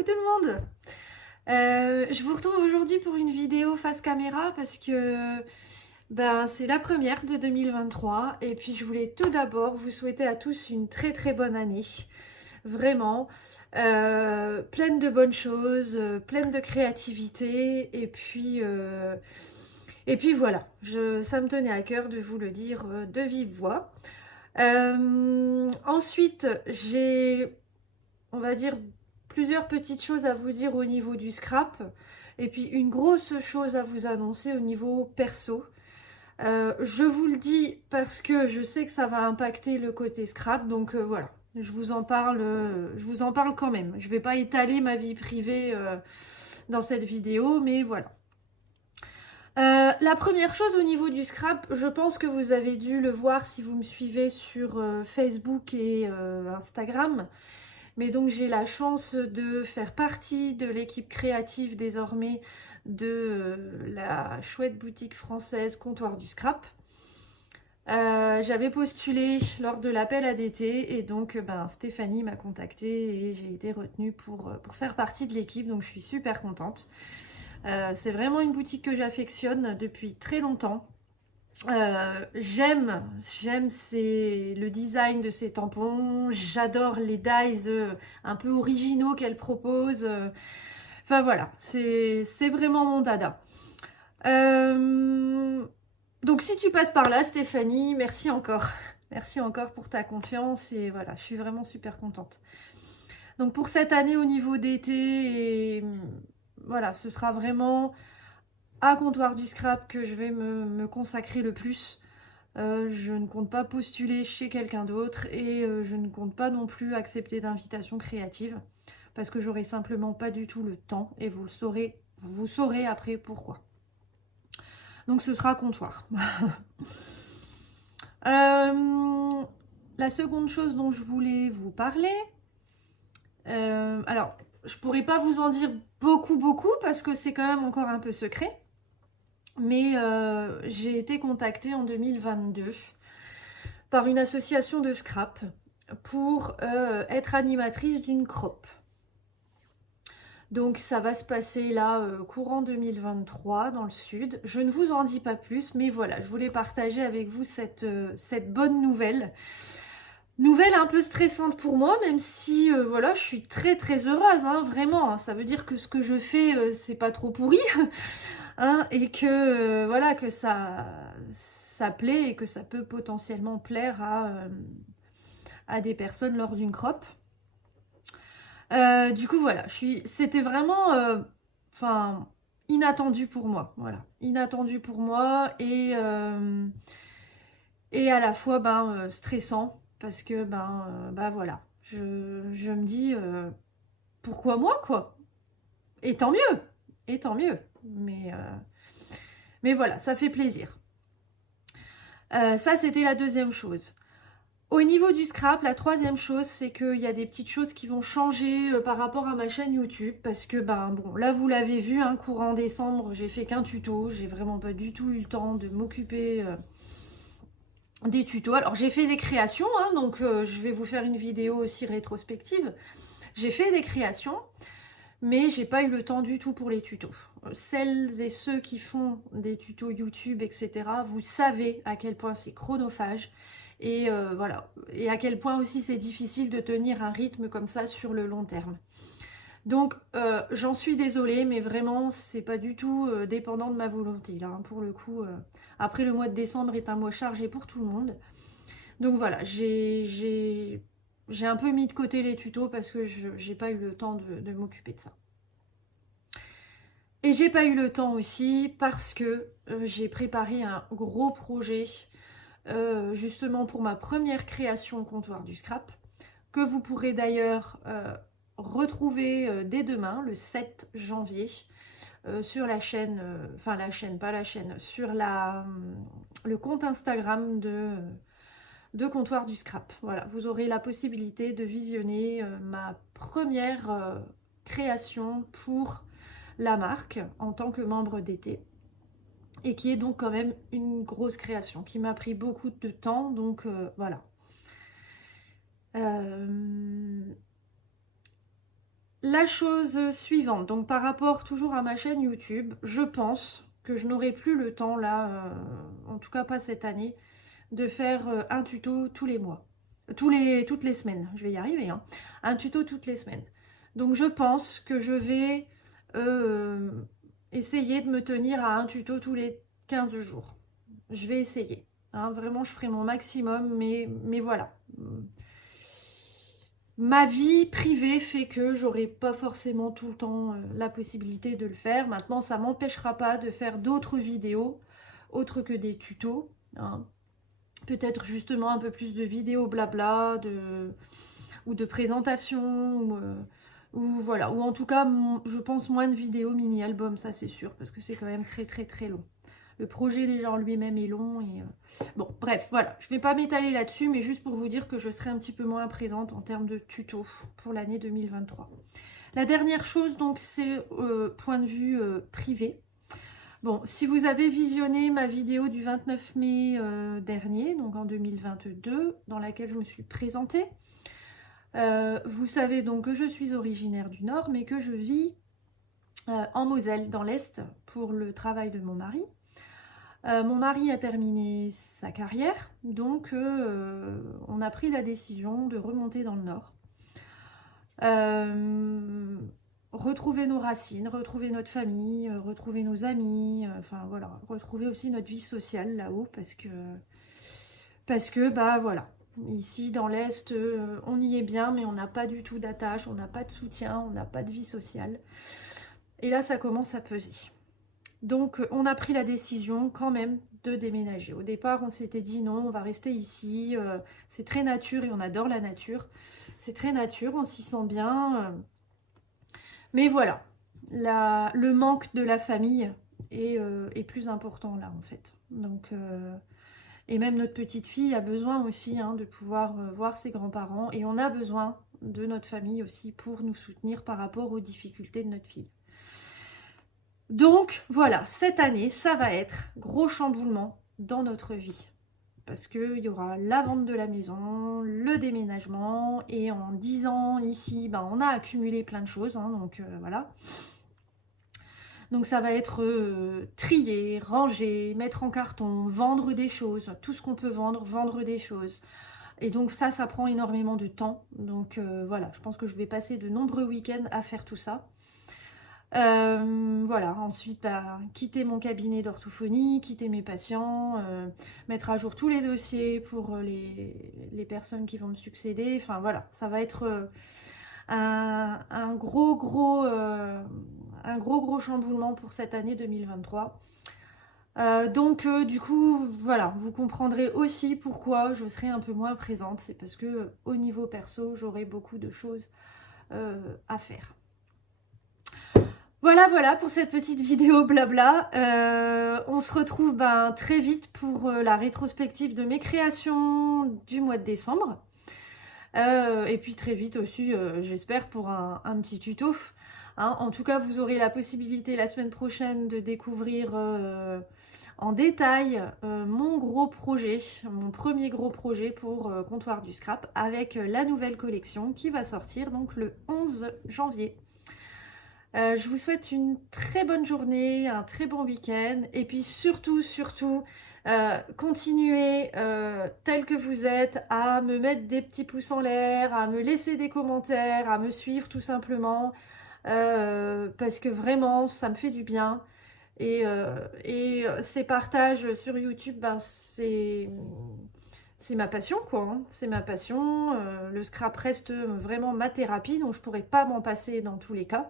Coucou tout le monde. Je vous retrouve aujourd'hui pour une vidéo face caméra parce que c'est la première de 2023 et puis je voulais tout d'abord vous souhaiter à tous une très très bonne année, vraiment, pleine de bonnes choses, pleine de créativité et puis voilà, ça me tenait à cœur de vous le dire de vive voix. Ensuite, j'ai, on va dire, plusieurs petites choses à vous dire au niveau du scrap et puis une grosse chose à vous annoncer au niveau perso. Je vous le dis parce que je sais que ça va impacter le côté scrap, donc voilà, je vous en parle quand même. Je vais pas étaler ma vie privée dans cette vidéo, mais voilà. La première chose au niveau du scrap, je pense que vous avez dû le voir si vous me suivez sur Facebook et Instagram. Mais donc j'ai la chance de faire partie de l'équipe créative désormais de la chouette boutique française Comptoir du Scrap. J'avais postulé lors de l'appel ADT et donc Stéphanie m'a contactée et j'ai été retenue pour faire partie de l'équipe, donc je suis super contente. C'est vraiment une boutique que j'affectionne depuis très longtemps. J'aime le design de ces tampons, j'adore les dies un peu originaux qu'elle propose. Enfin voilà, c'est vraiment mon dada. Donc si tu passes par là, Stéphanie, merci encore. Merci encore pour ta confiance et voilà, je suis vraiment super contente. Donc pour cette année au niveau d'été, et voilà, ce sera vraiment à Comptoir du Scrap que je vais me consacrer le plus. Je ne compte pas postuler chez quelqu'un d'autre et je ne compte pas non plus accepter d'invitation créative parce que j'aurai simplement pas du tout le temps et vous saurez après pourquoi. Donc ce sera Comptoir. La seconde chose dont je voulais vous parler, alors je pourrais pas vous en dire beaucoup parce que c'est quand même encore un peu secret. Mais j'ai été contactée en 2022 par une association de scrap pour être animatrice d'une crop. Donc ça va se passer là courant 2023 dans le sud. Je ne vous en dis pas plus, mais voilà, je voulais partager avec vous cette bonne nouvelle. Nouvelle un peu stressante pour moi, même si voilà, je suis très très heureuse, hein, vraiment. Hein. Ça veut dire que ce que je fais, c'est pas trop pourri. Hein, et que voilà, que ça plaît et que ça peut potentiellement plaire à des personnes lors d'une crop. Du coup voilà, c'était vraiment inattendu pour moi, voilà, inattendu pour moi et à la fois stressant parce que voilà, je me dis pourquoi moi quoi, et tant mieux, mais voilà, ça fait plaisir. Ça, c'était la deuxième chose. Au niveau du scrap, la troisième chose, c'est qu'il y a des petites choses qui vont changer par rapport à ma chaîne YouTube. Parce que, là, vous l'avez vu, hein, courant décembre, j'ai fait qu'un tuto. J'ai vraiment pas du tout eu le temps de m'occuper des tutos. Alors, j'ai fait des créations, hein, donc je vais vous faire une vidéo aussi rétrospective. J'ai fait des créations, mais j'ai pas eu le temps du tout pour les tutos. Celles et ceux qui font des tutos YouTube, etc., vous savez à quel point c'est chronophage et voilà, et à quel point aussi c'est difficile de tenir un rythme comme ça sur le long terme. Donc j'en suis désolée, mais vraiment c'est pas du tout dépendant de ma volonté là, hein, pour le coup. Après, le mois de décembre est un mois chargé pour tout le monde. Donc voilà, j'ai un peu mis de côté les tutos parce que j'ai pas eu le temps de m'occuper de ça. Et j'ai pas eu le temps aussi parce que j'ai préparé un gros projet justement pour ma première création au Comptoir du Scrap, que vous pourrez d'ailleurs retrouver dès demain, le 7 janvier, sur la chaîne, sur le compte Instagram de Comptoir du Scrap. Voilà, vous aurez la possibilité de visionner ma première création pour la marque en tant que membre d'été et qui est donc quand même une grosse création qui m'a pris beaucoup de temps, donc voilà. La chose suivante, donc par rapport toujours à ma chaîne YouTube, je pense que je n'aurai plus le temps là, en tout cas pas cette année, de faire un tuto tous les mois. Toutes les semaines, je vais y arriver, hein. Un tuto toutes les semaines. Donc je pense que je vais euh, essayer de me tenir à un tuto tous les 15 jours. Je vais essayer, hein. Vraiment, je ferai mon maximum, mais voilà. Ma vie privée fait que j'aurai pas forcément tout le temps la possibilité de le faire. Maintenant, ça m'empêchera pas de faire d'autres vidéos, autres que des tutos, hein. Peut-être justement un peu plus de vidéos blabla, ou de présentation, ou voilà. Ou en tout cas, je pense moins de vidéos mini-albums, ça c'est sûr, parce que c'est quand même très très très long. Le projet déjà en lui-même est long et bon, bref, voilà. Je ne vais pas m'étaler là-dessus, mais juste pour vous dire que je serai un petit peu moins présente en termes de tutos pour l'année 2023. La dernière chose, donc, c'est point de vue privé. Bon, si vous avez visionné ma vidéo du 29 mai dernier, donc en 2022, dans laquelle je me suis présentée, vous savez donc que je suis originaire du Nord, mais que je vis en Moselle, dans l'Est, pour le travail de mon mari. Mon mari a terminé sa carrière, donc on a pris la décision de remonter dans le Nord. Retrouver nos racines, retrouver notre famille, retrouver nos amis, enfin voilà, retrouver aussi notre vie sociale là-haut, parce que bah voilà, ici dans l'Est, on y est bien, mais on n'a pas du tout d'attache, on n'a pas de soutien, on n'a pas de vie sociale. Et là, ça commence à peser. Donc, on a pris la décision quand même de déménager. Au départ, on s'était dit non, on va rester ici. C'est très nature et on adore la nature. C'est très nature, on s'y sent bien. Mais voilà, le manque de la famille est plus important là en fait. Donc, et même notre petite fille a besoin aussi de pouvoir voir ses grands-parents. Et on a besoin de notre famille aussi pour nous soutenir par rapport aux difficultés de notre fille. Donc voilà, cette année, ça va être gros chamboulement dans notre vie. Parce qu'il y aura la vente de la maison, le déménagement, et en 10 ans ici, ben, on a accumulé plein de choses, donc voilà. Donc ça va être trier, ranger, mettre en carton, vendre des choses, tout ce qu'on peut vendre, vendre des choses. Et donc ça prend énormément de temps. Donc voilà, je pense que je vais passer de nombreux week-ends à faire tout ça. Voilà, ensuite quitter mon cabinet d'orthophonie, quitter mes patients, mettre à jour tous les dossiers pour les personnes qui vont me succéder. Enfin voilà, ça va être un gros chamboulement pour cette année 2023. Donc du coup voilà, vous comprendrez aussi pourquoi je serai un peu moins présente. C'est parce que au niveau perso, j'aurai beaucoup de choses à faire. Voilà pour cette petite vidéo blabla. On se retrouve très vite pour la rétrospective de mes créations du mois de décembre. Et puis très vite aussi, j'espère, pour un petit tuto. En tout cas, vous aurez la possibilité la semaine prochaine de découvrir en détail mon gros projet, mon premier gros projet pour Comptoir du Scrap avec la nouvelle collection qui va sortir donc le 11 janvier. Je vous souhaite une très bonne journée, un très bon week-end et puis surtout, continuez tel que vous êtes à me mettre des petits pouces en l'air, à me laisser des commentaires, à me suivre tout simplement parce que vraiment ça me fait du bien et ces partages sur YouTube, c'est ma passion quoi, c'est ma passion. Le scrap reste vraiment ma thérapie, donc je pourrais pas m'en passer dans tous les cas.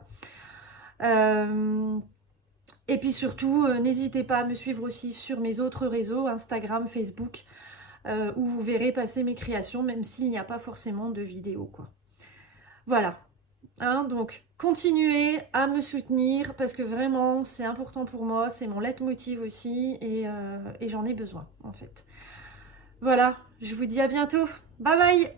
Et puis surtout, n'hésitez pas à me suivre aussi sur mes autres réseaux, Instagram, Facebook, où vous verrez passer mes créations, même s'il n'y a pas forcément de vidéos, quoi. Voilà. Donc, continuez à me soutenir, parce que vraiment, c'est important pour moi, c'est mon leitmotiv aussi, et j'en ai besoin, en fait. Voilà, je vous dis à bientôt. Bye bye!